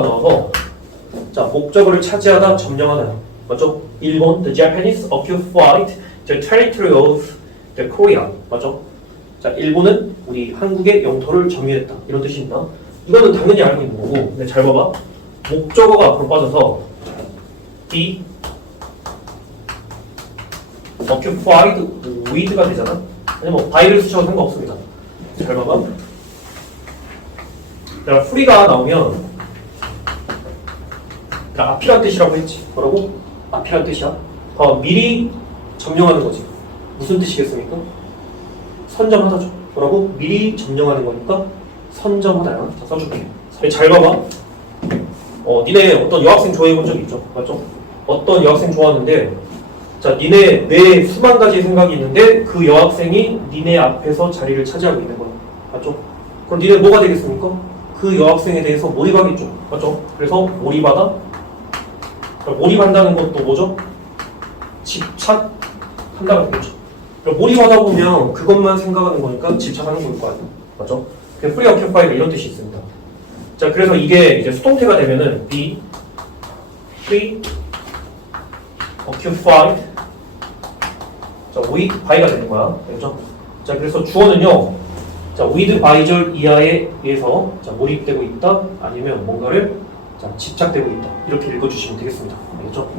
F가 나와서 자 목적어를 차지하다 점령하다 맞죠? 일본 the Japanese occupied the territory of the Korea 맞죠? 자 일본은 우리 한국의 영토를 점유했다 이런 뜻입니다. 이거는 당연히 알고 있는 거고 근데 잘 봐봐 목적어가 앞으로 빠져서 the occupied with가 되잖아. 아니 뭐 by를 쓰셔도 상관없습니다. 잘 봐봐. 자, 프리가 나오면 자, 앞이란 뜻이라고 했지. 뭐라고? 앞이란 뜻이야. 어, 미리 점령하는 거지. 무슨 뜻이겠습니까? 선점하다죠. 뭐라고? 미리 점령하는 거니까 선점하다야. 자, 써줄게. 잘 봐봐. 어, 니네 어떤 여학생 좋아해 본 적 있죠? 맞죠? 어떤 여학생 좋아하는데 자, 니네 내 수만 가지 생각이 있는데 그 여학생이 니네 앞에서 자리를 차지하고 있는 거야. 맞죠? 그럼 니네 뭐가 되겠습니까? 그 여학생에 대해서 몰입하겠죠. 맞죠? 그래서 몰입하다. 그럼 몰입한다는 것도 뭐죠? 집착한다가 되겠죠. 그럼 몰입하다 보면 그것만 생각하는 거니까 집착하는 거일 거 아니에요. 맞죠? 그 프리 어큐파이가 이런 뜻이 있습니다. 자, 그래서 이게 이제 수동태가 되면은 be free occupied 자, with by가 되는 거야. 그죠? 자, 그래서 주어는요. 자, with by절 이하에 의해서 자, 몰입되고 있다 아니면 뭔가를 자, 집착되고 있다. 이렇게 읽어 주시면 되겠습니다. 알겠죠?